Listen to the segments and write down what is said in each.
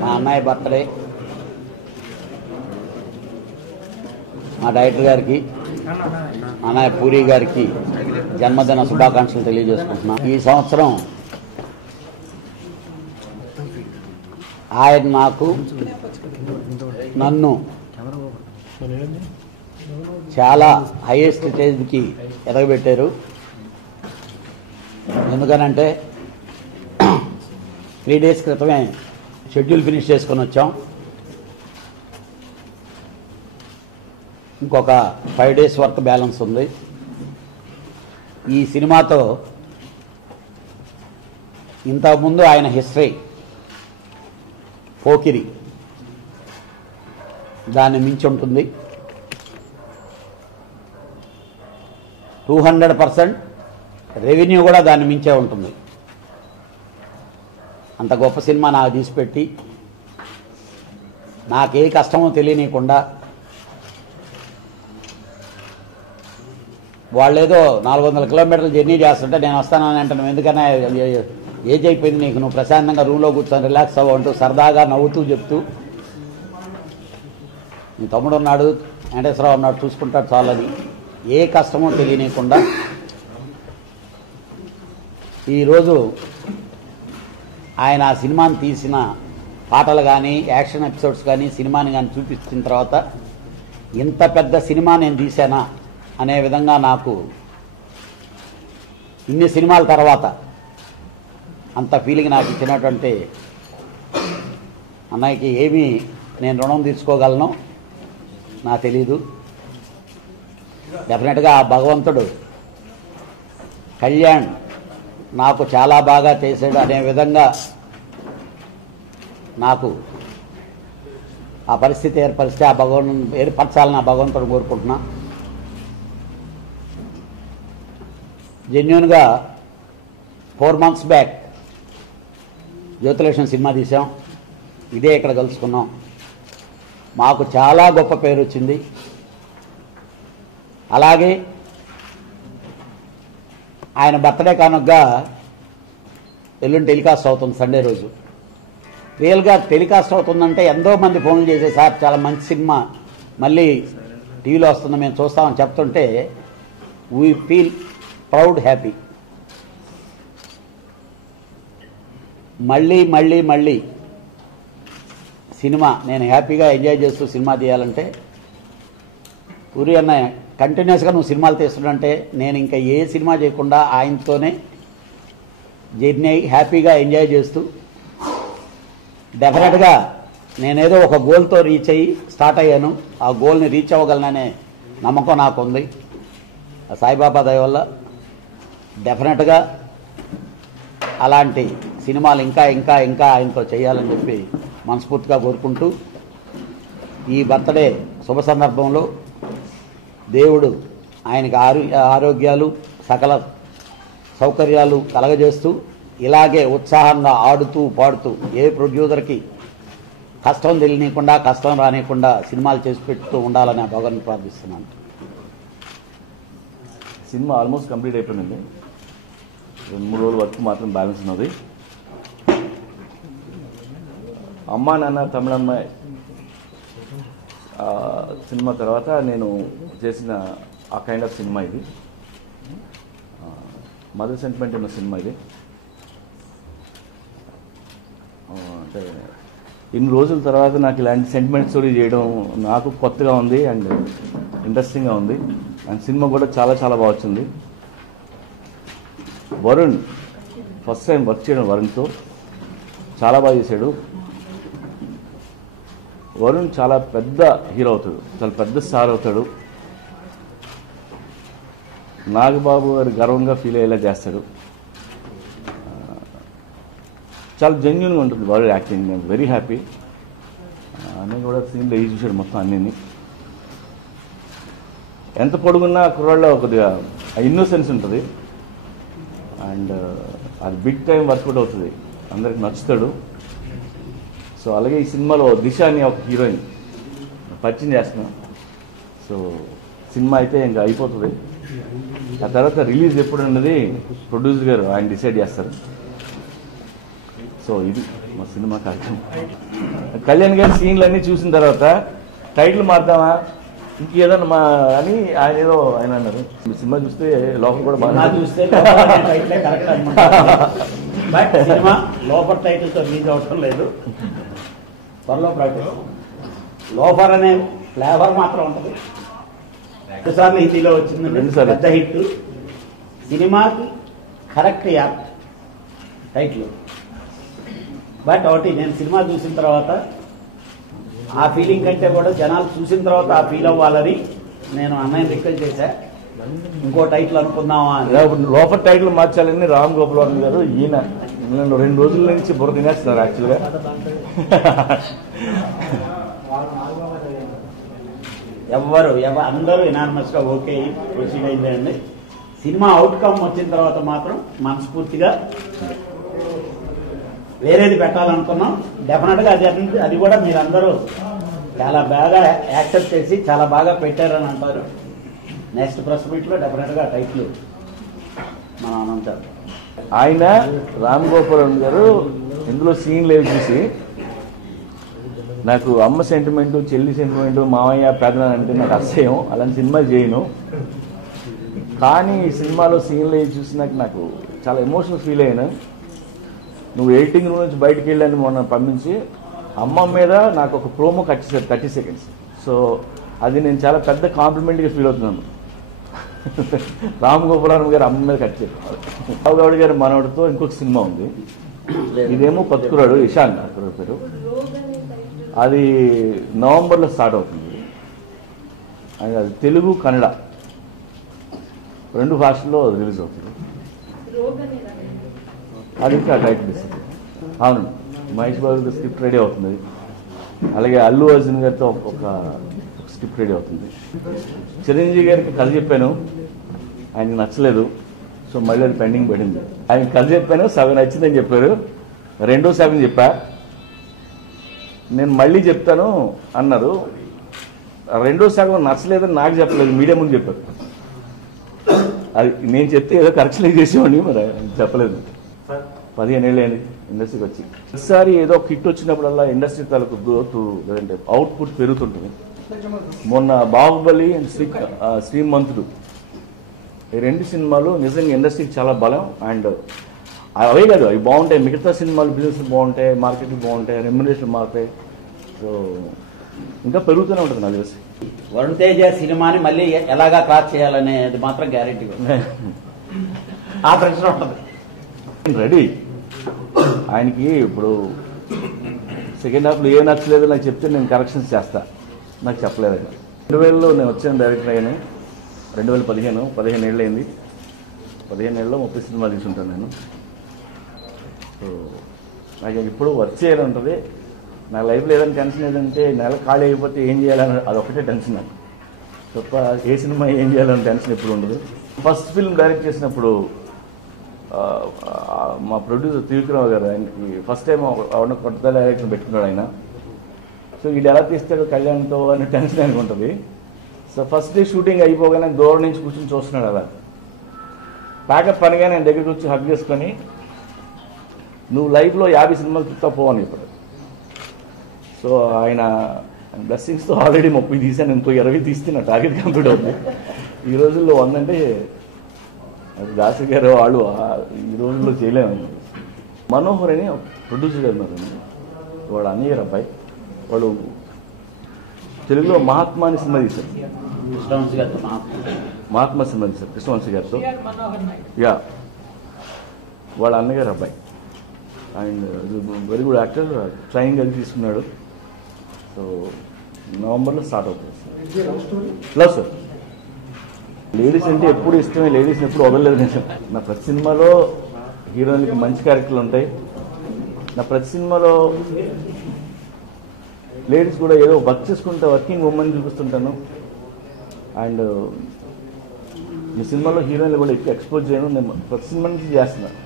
మా అన్నయ్య బర్త్డే మా డైరెక్టర్ గారికి అన్నయ్య పూరి గారికి జన్మదిన శుభాకాంక్షలు తెలియజేసుకుంటున్నా. ఈ సంవత్సరం ఆయన నన్ను చాలా హైయెస్ట్ స్టేజ్కి ఎదగబెట్టారు. ఎందుకనంటే 3 days క్రితమే షెడ్యూల్ ఫినిష్ చేసుకొని వచ్చాం. ఇంకొక 5 days వర్క్ బ్యాలెన్స్ ఉంది. ఈ సినిమాతో ఇంతకుముందు ఆయన హిస్టరీ పోకిరి దాన్ని మించి ఉంటుంది. 200% రెవెన్యూ కూడా దాన్ని మించే ఉంటుంది. అంత గొప్ప సినిమా నాకు తీసిపెట్టి నాకే కష్టమో తెలియనీయకుండా వాళ్ళేదో 400 kilometers జర్నీ చేస్తుంటే నేను వస్తానని అంటాను. ఎందుకన్నా ఏజ్ అయిపోయింది నీకు, నువ్వు ప్రశాంతంగా రూమ్లో కూర్చొని రిలాక్స్ అవ్వంటూ సరదాగా నవ్వుతూ చెప్తూ, నీ తమ్ముడు ఉన్నాడు, వెంకటేశ్వరరావు ఉన్నాడు, చూసుకుంటాడు చాలని ఏ కష్టమో తెలియనీయకుండా ఈరోజు ఆయన ఆ సినిమాని తీసిన పాటలు కానీ యాక్షన్ ఎపిసోడ్స్ కానీ సినిమాని కానీ చూపించిన తర్వాత ఇంత పెద్ద సినిమా నేను తీశానా అనే విధంగా నాకు ఇన్ని సినిమాల తర్వాత అంత ఫీలింగ్ నాకు ఇచ్చినటువంటి అన్నయ్యకి ఏమీ నేను రుణం తీర్చుకోగలను నాకు తెలీదు. డెఫినెట్గా ఆ భగవంతుడు కళ్యాణ్ నాకు చాలా బాగా చేశాడు అనే విధంగా నాకు ఆ పరిస్థితి ఏర్పరిస్తే ఆ ఏర్పరచాలని ఆ భగవంతుడు కోరుకుంటున్నా. జెన్యూన్గా 4 months బ్యాక్ జ్యోతిలక్ష్మి సినిమా తీసాం. ఇదే ఇక్కడ కలుసుకున్నాం. మాకు చాలా గొప్ప పేరు వచ్చింది. అలాగే ఆయన బర్త్డే కానుకగా ఎల్లుండి టెలికాస్ట్ అవుతుంది సండే రోజు. రియల్గా టెలికాస్ట్ అవుతుందంటే ఎంతో మంది ఫోన్లు చేసే, సార్ చాలా మంచి సినిమా మళ్ళీ టీవీలో వస్తుంది మేము చూస్తామని చెప్తుంటే వీ ఫీల్ ప్రౌడ్, హ్యాపీ. మళ్ళీ మళ్ళీ మళ్ళీ సినిమా నేను హ్యాపీగా ఎంజాయ్ చేస్తూ సినిమా తీయాలంటే పూరి అన్నయ్య కంటిన్యూస్గా నువ్వు సినిమాలు తీస్తుంటే నేను ఇంకా ఏ సినిమా చేయకుండా ఆయనతోనే జర్నీ హ్యాపీగా ఎంజాయ్ చేస్తూ డెఫినెట్గా నేనేదో ఒక గోల్తో రీచ్ అయ్యి స్టార్ట్ అయ్యాను. ఆ గోల్ని రీచ్ అవ్వగలననే నమ్మకం నాకు ఉంది. సాయిబాబా దయ వల్ల డెఫినెట్గా అలాంటి సినిమాలు ఇంకా ఇంకా ఇంకా ఆయనతో చేయాలని చెప్పి మనస్ఫూర్తిగా కోరుకుంటూ ఈ బర్త్డే శుభ సందర్భంలో దేవుడు ఆయనకి ఆరోగ్యాలు సకల సౌకర్యాలు కలగజేస్తూ ఇలాగే ఉత్సాహంగా ఆడుతూ పాడుతూ ఏ ప్రొడ్యూసర్కి కష్టం తెలియనీయకుండా కష్టం రానియకుండా సినిమాలు చేసి పెడుతూ ఉండాలని భగవాన్ని ప్రార్థిస్తున్నాను. సినిమా ఆల్మోస్ట్ కంప్లీట్ అయిపోయింది. 2-3 రోజుల వర్క్ మాత్రం బ్యాలెన్స్ ఉన్నది. అమ్మా నాన్న తమిళమ్మాయి సినిమా తర్వాత నేను చేసిన ఆ కైండ్ ఆఫ్ సినిమా ఇది. మదర్ సెంటిమెంట్ ఉన్న సినిమా ఇది. అంటే ఇన్ని రోజుల తర్వాత నాకు ఇలాంటి సెంటిమెంట్ స్టోరీ చేయడం నాకు కొత్తగా ఉంది అండ్ ఇంట్రెస్టింగ్గా ఉంది. అండ్ సినిమా కూడా చాలా చాలా బాగా వచ్చింది. వరుణ్ ఫస్ట్ టైం వర్క్ చేయడం వరుణ్తో చాలా బాగా చేశాడు. వరుణ్ చాలా పెద్ద హీరో అవుతాడు, చాలా పెద్ద స్టార్ అవుతాడు. నాగబాబు గారు గర్వంగా ఫీల్ అయ్యేలా చేస్తాడు. చాలా జెన్యూన్గా ఉంటుంది వరుణ్ యాక్టింగ్. నేను వెరీ హ్యాపీ. అన్నీ కూడా సీన్లో ఈ చూశాడు మొత్తం అన్నీ. ఎంత పొడుగున్నా కుర్రాళ్ళలో కొద్దిగా ఇన్నోసెన్స్ ఉంటుంది అండ్ అది బిగ్ టైం వర్కౌట్ అవుతుంది, అందరికి నచ్చుతాడు. సో అలాగే ఈ సినిమాలో దిశ అని ఒక హీరోయిన్ పరిచయం చేస్తున్నాం. సో సినిమా అయితే ఇంకా అయిపోతుంది. ఆ తర్వాత రిలీజ్ ఎప్పుడు అన్నది ప్రొడ్యూసర్ గారు ఆయన డిసైడ్ చేస్తారు. సో సో ఇది మా సినిమా కార్యక్రమం. కళ్యాణ్ గారి సీన్లు అన్నీ చూసిన తర్వాత టైటిల్ మార్దామా ఇంకేదన్నా మా అని ఆయన ఏదో ఆయన అన్నారు. సినిమా చూస్తే లోపల కూడా బాగా చూస్తే కరెక్ట్ అనమాట. బట్ సినిమా లోపల టైటిల్తో రిలీజ్ అవసరం లేదు, త్వరలో ప్రాక్టీస్. లోఫర్ అనే ఫ్లేవర్ మాత్రం ఉంటుంది. రెండుసార్లు హిందీలో వచ్చింది, పెద్ద హిట్. సినిమాకి కరెక్ట్ యాప్ట్ టైటిల్. బట్ ఒకటి, నేను సినిమా చూసిన తర్వాత ఆ ఫీలింగ్ కంటే కూడా జనాలు చూసిన తర్వాత ఆ ఫీల్ అవ్వాలని నేను అన్నయ్య రిక్వెస్ట్ చేశా, ఇంకో టైటిల్ అనుకుందామా అని. లోపల టైటిల్ మార్చాలని రామ్ గోపాల్ వర్మ గారు ఈయన నేను 2 రోజుల నుంచి బుర్ర తినేస్తున్నారు యాక్చువల్గా. అందరూ ఎనానిమస్ గా ఓకే ప్రొసీడ్ అయిందండి. సినిమా అవుట్కమ్ వచ్చిన తర్వాత మాత్రం మనస్ఫూర్తిగా వేరేది పెట్టాలనుకున్నాం. డెఫినెట్ గా అది కూడా మీరందరూ చాలా బాగా యాక్సెప్ట్ చేసి చాలా బాగా పెట్టారని అంటారు. నెక్స్ట్ ప్రెస్ మీట్ లో డెఫినెట్ గా టైటిల్ మనం అనంటారు. ఆయన రామ్ గోపాల్ వర్మ గారు ఇందులో సీన్లు ఏవి చూసి నాకు అమ్మ సెంటిమెంట్, చెల్లి సెంటిమెంట్, మామయ్య పెదనాన్న అంటే నాకు అసహ్యం, అలాంటి సినిమా చేయను. కానీ ఈ సినిమాలో సీన్లు ఏవి చూసినాక నాకు చాలా ఎమోషనల్ ఫీల్ అయ్యాను. నువ్వు ఎడిటింగ్ రూమ్ నుంచి బయటకు వెళ్ళాను మొన్న పంపించి, అమ్మ మీద నాకు ఒక ప్రోమో కట్ చేశారు 30 seconds. సో అది నేను చాలా పెద్ద కాంప్లిమెంట్గా ఫీల్ అవుతున్నాను. రామ్ గోపాల్ వర్మ గారు అమ్మ మీద కట్ చేశారు. రావు గౌడ్ గారి మనవడితో ఇంకొక సినిమా ఉంది, ఇదేమో పత్కురాడు, ఇషాన్ అక్కడ పేరు. అది నవంబర్లో స్టార్ట్ అవుతుంది. అది తెలుగు, కన్నడ 2 భాషల్లో రిలీజ్ అవుతుంది. అది ఇంకా టైటిల్ ఇస్తుంది. అవును, మహేష్ బాబు స్క్రిప్ట్ రెడీ అవుతుంది. అలాగే అల్లు అర్జున్ గారితో ఒక స్క్రిప్ట్ రెడీ అవుతుంది. చిరంజీవి గారికి కథ చెప్పాను, ఆయనకి నచ్చలేదు. సో మళ్ళీ అది పెండింగ్ పడింది. ఆయన కథ చెప్పాను, సగం నచ్చిందని చెప్పారు. 2వ సగం చెప్పా, నేను మళ్ళీ చెప్తాను అన్నారు. 2వ సగం నచ్చలేదని నాకు చెప్పలేదు, మీడియా ముందు చెప్పారు. అది నేను చెప్తే ఏదో కరెక్షన్ చేసేవాడిని, మరి చెప్పలేదు. 15 ఏళ్ళు అయింది ఇండస్ట్రీకి వచ్చి. ప్రతిసారి ఏదో కిట్ వచ్చినప్పుడల్లా ఇండస్ట్రీ తాలూకు గ్రోత్ లేదంటే అవుట్పుట్ పెరుగుతుంటుంది. మొన్న బాహుబలి అండ్ శ్రీమంతుడు ఈ 2 సినిమాలు నిజంగా ఇండస్ట్రీకి చాలా బలం. అండ్ అవే కాదు, అవి బాగుంటాయి. మిగతా సినిమాలు బిజినెస్ బాగుంటాయి, మార్కెటింగ్ బాగుంటాయి, రెమ్యునరేషన్ మారుతాయి. సో ఇంకా పెరుగుతూనే ఉంటుంది నాకు తెలిసి. వరుణ్ తేజ సినిమాని మళ్ళీ ఎలాగా క్రాస్ చేయాలనేది మాత్రం గ్యారెంటీ ఆ ప్రశ్న ఉంటుంది. రెడీ. ఆయనకి ఇప్పుడు సెకండ్ హాఫ్లో ఏం నచ్చలేదు నాకు చెప్తే నేను కరెక్షన్స్ చేస్తా, నాకు చెప్పలేదు. 2000లో నేను వచ్చాను డైరెక్టర్ అయ్యాను. 2015 ఏళ్ళు అయింది. 15 ఏళ్ళలో 30 సినిమాలు తీసుకుంటాను నేను. సో నాకు ఇప్పుడు వర్క్ చేయాలని ఉంటుంది. నా లైఫ్లో ఏదైనా టెన్షన్ ఏదంటే నెల ఖాళీ అయిపోతే ఏం చేయాలని, అదొకటే టెన్షన్ నాకు తప్ప ఏ సినిమా ఏం చేయాలని టెన్షన్ ఎప్పుడు ఉండదు. ఫస్ట్ ఫిల్మ్ డైరెక్ట్ చేసినప్పుడు మా ప్రొడ్యూసర్ త్రివిక్రమ గారు, ఆయనకి ఫస్ట్ టైం అవున కొత్త డైరెక్టర్ పెట్టుకున్నాడు ఆయన. సో వీడు ఎలా తీస్తాడు కళ్యాణ్తో అనే టెన్షన్ ఆయనకు ఉంటుంది. సో ఫస్ట్ డే షూటింగ్ అయిపోగానే దూరం నుంచి కూర్చొని చూస్తున్నాడు. అలా ప్యాకప్ పనిగా నేను దగ్గరికి వచ్చి హక్ చేసుకొని, నువ్వు లైఫ్లో 50 సినిమాలు చూస్తా పోవని చెప్పాడు. సో ఆయన బ్లెస్సింగ్స్తో ఆల్రెడీ 30 తీసాను, ఇంకో 20 తీస్తే నా టార్గెట్ కంప్లీట్ అవుతుంది. ఈ రోజుల్లో 100 అంటే అది దాసు గారు వాళ్ళు ఈ రోజుల్లో చేయలేము. మనోహర్ అని ప్రొడ్యూసర్ గారు ఉన్నారు, వాడు అన్నయ్య అబ్బాయి. వాడు తెలుగులో మహాత్మా అని సినిమా తీశారు, మహాత్మా సినిమా తీశారు కృష్ణవంశీ గారితో. యా, వాళ్ళ అన్నగారు అబ్బాయి. And very good actor, training అది తీసుకున్నాడు. సో నవంబర్లో స్టార్ట్ అవుతుంది. ప్లస్ సార్ లేడీస్ అంటే ఎప్పుడు ఇష్టమే, లేడీస్ని ఎప్పుడు వదలలేదు నేను. నా ప్రతి సినిమాలో హీరోయిన్కి మంచి క్యారెక్టర్లు ఉంటాయి. నా ప్రతి సినిమాలో లేడీస్ కూడా ఏదో వర్క్ చేసుకుంటా, వర్కింగ్ ఉమెన్ చూపిస్తుంటాను. అండ్ ఈ సినిమాలో హీరోయిన్లు కూడా ఎక్కువ ఎక్స్పోజ్ చేయను, నేను ప్రతి సినిమా నుంచి చేస్తున్నాను.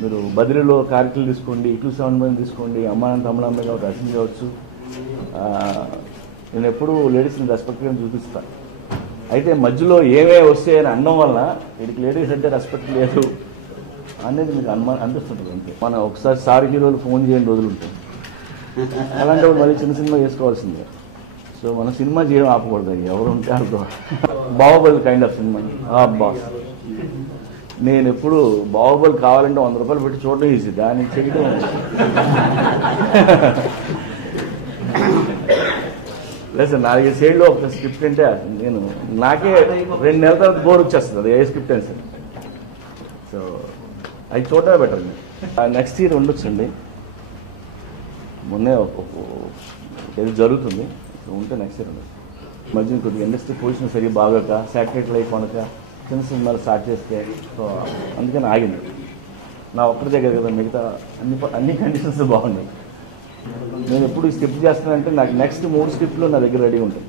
మీరు బదిలీలో క్యారెక్టర్లు తీసుకోండి, ఇట్లు 7 తీసుకోండి, అమ్మానాన్న తమ్ముళ్ళమ్మాయి కావచ్చు, రచన కావచ్చు, నేను ఎప్పుడూ లేడీస్ని రెస్పెక్ట్గా చూపిస్తాను. అయితే మధ్యలో ఏమే వస్తాయని అనడం వల్ల వీడికి లేడీస్ అంటే రెస్పెక్ట్ లేదు, అనేది మీకు అనిపిస్తుంటుంది అంతే. మనం ఒకసారి సారీ హీరోలు ఫోన్ చేయండి రోజులు ఉంటాయి, అలాంటప్పుడు మళ్ళీ చిన్న సినిమా చేసుకోవాల్సిందే. సో మనం సినిమా చేయడం ఆపకూడదు, ఎవరు ఉంటే వాళ్ళతో. Baahubali kind of cinema. Boss నేను ఎప్పుడు బాహుబలి కావాలంటే 100 రూపాయలు పెట్టి చూడడం ఈజీ, దాన్ని చేయడం లేదు సార్. 4 ఏళ్ళలో ఒక స్క్రిప్ట్ అంటే నేను నాకే 2 నెలల తర్వాత బోర్ వచ్చేస్తుంది, అది ఏ స్క్రిప్ట్ అయినా సరే. సో అది చూడటమే బెటర్. నెక్స్ట్ ఇయర్ ఉండొచ్చండి, మొన్నే ఏది జరుగుతుంది ఉంటే నెక్స్ట్ ఇయర్ ఉండొచ్చు. మధ్య కొద్దిగా ఇండస్ట్రీ పొజిషన్ సరిగ్గా బాగాక శాటిలైట్ లైఫ్ అనక చిన్న సినిమాలు స్టార్ట్ చేస్తే, సో అందుకని ఆగింది. నా ఒక్కడి దగ్గర కదా, మిగతా అన్ని కండిషన్స్ బాగున్నాయి. నేను ఎప్పుడు స్క్రిప్ట్ చేస్తానంటే నాకు నెక్స్ట్ 3 స్క్రిప్ట్లు నా దగ్గర రెడీ ఉంటాయి.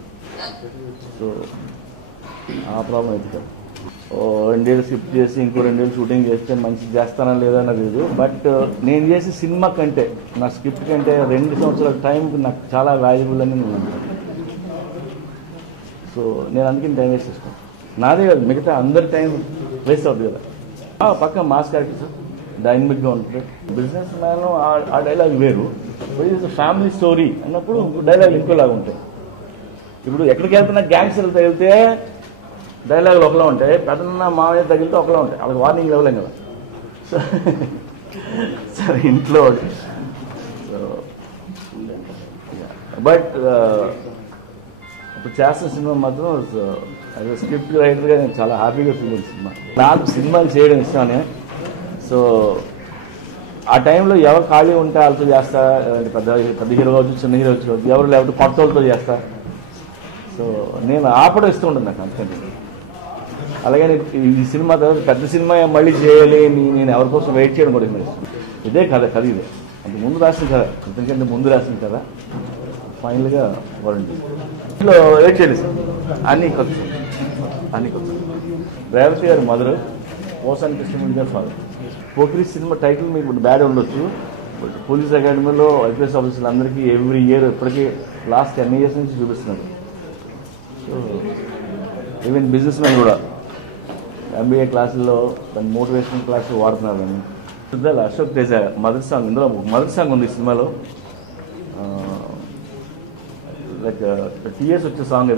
సో ఆ ప్రాబ్లం అయితే కాదు. 2 ఏళ్ళు స్క్రిప్ట్ చేసి ఇంకో 2 ఏళ్ళు షూటింగ్ చేస్తే మంచిది చేస్తానా లేదా అనేది లేదు. బట్ నేను చేసే సినిమా కంటే నా స్క్రిప్ట్ కంటే 2 సంవత్సరాల టైంకి నాకు చాలా వాల్యుబుల్ అని నేను అనుకుంటాను. సో నేను అందుకని టైం వేస్ట్ చేసుకోను. నాదే కాదు, మిగతా అందరి టైం వేస్ట్ అవుతుంది కదా. పక్క మాస్ క్యారెక్టర్ డైనమిక్గా ఉంటుంది. బిజినెస్ మ్యాన్ ఆ డైలాగ్ వేరు, ఫ్యామిలీ స్టోరీ అన్నప్పుడు డైలాగ్ ఇంకోలాగా ఉంటాయి. ఇప్పుడు ఎక్కడికి వెళ్తున్నా గ్యాంగ్స్టర్లు తగిలితే డైలాగులు ఒకలా ఉంటాయి, పెద్దన్న మామయ్య తగిలితే ఒకలా ఉంటాయి, వాళ్ళకి వార్నింగ్ ఇవ్వలేం కదా. సో సరే ఇంట్లో సో బట్ ఇప్పుడు చేస్తున్న సినిమా మాత్రం యాజ్ స్క్రిప్ట్ రైటర్గా నేను చాలా హ్యాపీగా ఫీల్ అయిన సినిమా. నాకు సినిమాలు చేయడం ఇష్టమే. సో ఆ టైంలో ఎవరు ఖాళీ ఉంటే వాళ్ళతో చేస్తా, పెద్ద హీరో కావచ్చు, చిన్న హీరో కావచ్చు, ఎవరు లేకపోతే కొత్త వాళ్ళతో చేస్తా. సో నేను ఆపడం ఇస్తూ ఉంటాను నాకు అంతే. అలాగే ఈ సినిమా తర్వాత పెద్ద సినిమా మళ్ళీ చేయాలి, నేను ఎవరి కోసం వెయిట్ చేయడం కూడా ఇదే కథ ఇదే అంత ముందు రాసిన కథ, ఇంతకంటే ముందు రాసిన కథ ఫైనల్గా వరండి ఇంట్లో వెయిట్ చేయలేదు సార్. అన్నీ కొత్త. రేవతి గారు మదర్, పోసాని కృష్ణమూర్తి గారు ఫాదర్. పోకిరి సినిమా టైటిల్ మీకు బ్యాడ్ ఉండొచ్చు. పోలీస్ అకాడమీలో ఐపీఎస్ ఆఫీసర్లు అందరికీ ఎవ్రీ ఇయర్ ఇప్పటికీ లాస్ట్ 10 years నుంచి చూపిస్తున్నారు. సో ఈవెన్ బిజినెస్ మ్యాన్ కూడా MBA క్లాసుల్లో దాని మోటివేషనల్ క్లాసులు వాడుతున్నారు. అని అశోక్ తేజ మదర్ సాంగ్, ఇందులో మదర్ సాంగ్ ఉంది ఈ సినిమాలో. లైక్ టీఎస్ వచ్చే సాంగ్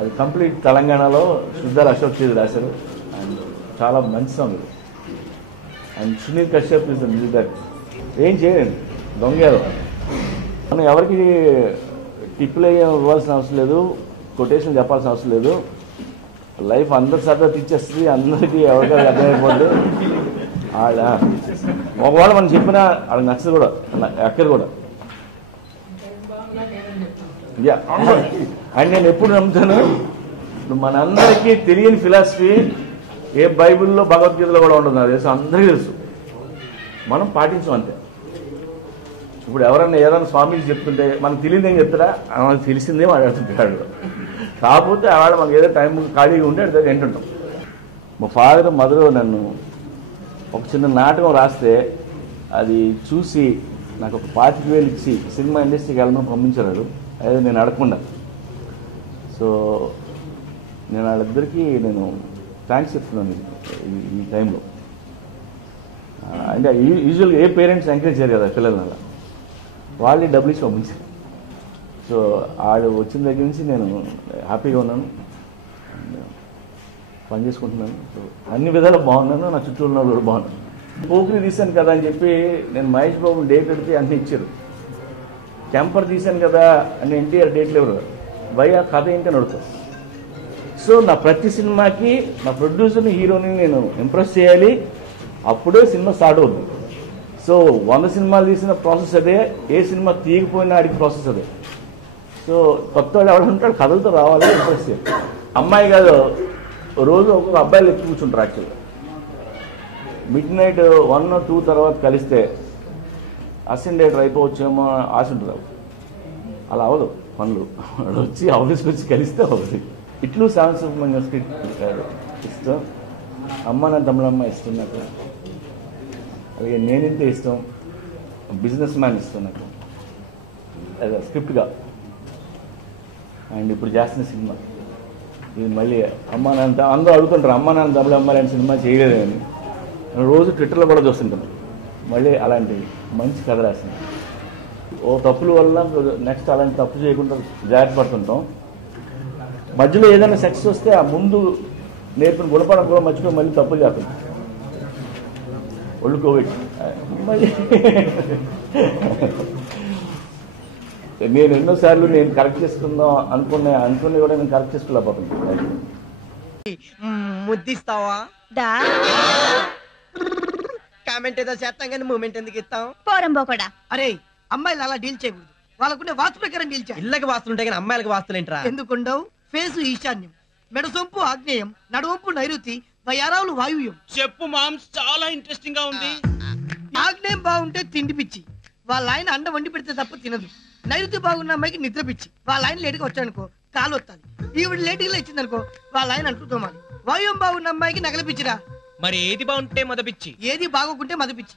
అది కంప్లీట్ తెలంగాణలో శుద్ధాల అశోక్ తేజ్ రాశారు. అండ్ చాలా మంచి సాంగ్ ఇది. And Sunil Kashyap is the music director. ఏం చేయండి దొంగేదో, మనం ఎవరికి టిప్పులు ఇవ్వాల్సిన అవసరం లేదు, కొటేషన్ చెప్పాల్సిన అవసరం లేదు. లైఫ్ అందరు సరదా తెచ్చేస్తుంది, అందరికీ ఎవరికైనా అర్థమైపోద్ది. ఒకవేళ మనం చెప్పినా వాళ్ళకి నచ్చదు కూడా, ఎక్కడ కూడా. అండ్ నేను ఎప్పుడు నమ్ముతాను, మనందరికీ తెలియని ఫిలాసఫీ ఏ బైబిల్లో భగవద్గీతలో కూడా ఉంటుంది, నాకు తెలుసు, అందరికీ తెలుసు, మనం పాటించాం అంతే. ఇప్పుడు ఎవరన్నా ఏదైనా స్వామీజీ చెప్తుంటే మనకు తెలియదు ఏం చెప్తారా, మనకు తెలిసిందే మాట్లాడుతుంటాడు. కాకపోతే ఆవిడ మనకి ఏదో టైం ఖాళీగా ఉంటే అడితే వింటుంటాం. మా ఫాదర్ మదర్ నన్ను ఒక చిన్న నాటకం రాస్తే అది చూసి నాకు ఒక 25,000 ఇచ్చి సినిమా ఇండస్ట్రీకి వెళ్ళమని పంపించారు. అదే నేను అడగకుండా. సో నేను వాళ్ళిద్దరికీ నేను థ్యాంక్స్ చెప్తున్నాను ఈ టైంలో. అంటే యూజువల్గా ఏ పేరెంట్స్ ఎంకరేజ్ చేయరు కదా పిల్లలని, అలా వాళ్ళే డబ్బులు ఇచ్చి పంపించారు. సో ఆడు వచ్చిన దగ్గర నుంచి నేను హ్యాపీగా ఉన్నాను, పని చేసుకుంటున్నాను. సో అన్ని విధాలు బాగున్నాను, నా చుట్టూ ఉన్న కూడా బాగున్నాను. పోకిరి తీశాను కదా అని చెప్పి నేను మహేష్ బాబు డేట్ పెడితే అన్నీ ఇచ్చారు. టెంపర్ తీశాను కదా అని ఎన్టీఆర్ డేట్లు ఎవరు భయ కథ ఏంటని అడుగుతారు. సో నా ప్రతి సినిమాకి నా ప్రొడ్యూసర్ని హీరోని నేను ఇంప్రెస్ చేయాలి, అప్పుడే సినిమా స్టార్ట్ అవుతుంది. సో 100 సినిమాలు తీసిన ప్రాసెస్ అదే, ఏ సినిమా తీయకపోయినా ఆడికి ప్రాసెస్ అదే. సో కొత్త వాళ్ళు ఎవరు ఉంటాడు, కథలతో రావాలి, ఇంప్రెస్ చేయాలి. అమ్మాయి కాదు, రోజు ఒక్కొక్క అబ్బాయిలు ఎక్కి కూర్చుంటారు. యాక్చువల్గా మిడ్ నైట్ 1 or 2 తర్వాత కలిస్తే అసెండేటర్ అయిపోవచ్చేమో ఆశ ఉంటుంది. అలా అవ్వదు పనులు, వచ్చి ఆఫీస్కి వచ్చి కలిస్తే అవుతుంది. ఇట్లు సాంస్కృతిక స్క్రిప్ట్ ఇష్టం, అమ్మ నా తమ్ముడమ్మ ఇష్టం నాకు, అలాగే నేనింతే ఇష్టం, బిజినెస్ మ్యాన్ ఇష్టం నాకు స్క్రిప్ట్గా. అండ్ ఇప్పుడు చేస్తున్న సినిమా ఇది మళ్ళీ అమ్మ నాన్న అందరూ అడుగుతుంటారు, అమ్మ నాన్న తమ్ముడు అమ్మ లాంటి సినిమా చేయలేదని. రోజు ట్విట్టర్లో కూడా చూస్తుంటాను, మళ్ళీ అలాంటి మంచి కథ రాసింది. ఓ తప్పుల వల్ల నెక్స్ట్ అలాంటి తప్పు చేయకుండా జాగ్రత్త పడుతుంటాం. మధ్యలో ఏదైనా సక్సెస్ వస్తే ఆ ముందు నేర్పిన గుణపాఠం కూడా మర్చిపోయి మళ్ళీ తప్పులు చేస్తాం. ఒళ్ళు కోవిడ్ మళ్ళీ నేను ఎన్నోసార్లు నేను కరెక్ట్ చేసుకుందాం అనుకునే కూడా నేను కరెక్ట్ చేసుకోలేకపోతున్నాను. ముద్దిస్తావా దా కామెంట్ ఏదో చేస్తాం కానీ మూమెంట్ ఎందుకు ఇస్తాం? పోరంబో కూడా. అరే అమ్మాయిలు అలా డీల్ చేయకూడదు, వాళ్ళకుండే వాస్తు ప్రకారం డీల్ చేయాలి. ఇళ్ళకి వాస్తులు ఉంటాయి కానీ అమ్మాయిలకు వాస్తులేంట్రా? ఎందుకుండవు? ఫేసు ఈశాన్యం, మెడసొంపు ఆగ్నేయం, నడువంపు నైరుతి, వయారావులు వాయువ్యం. చెప్పు మామ్స్, చాలా ఇంట్రెస్టింగ్ గా ఉంది. ఆగ్నేయం బాగుంటే తిండి పిచ్చి, వాళ్ళ ఆయన అండ వండి పెడితే తప్ప తినదు. నైరుతి బాగున్న అమ్మాయికి నిద్ర పిచ్చి, వాళ్ళ ఆయన లేటుగా వచ్చాడనుకో కాలు వస్తాది. ఈవిడ లేటుగా ఇచ్చిందనుకో వాళ్ళ ఆయన అంటూ తోమాలి. వాయువ్యం బాగున్న అమ్మాయికి నగల పిచ్చిరా. మరి ఏది బాగుంటే మద పిచ్చి, ఏది బాగోకుంటే మద పిచ్చి.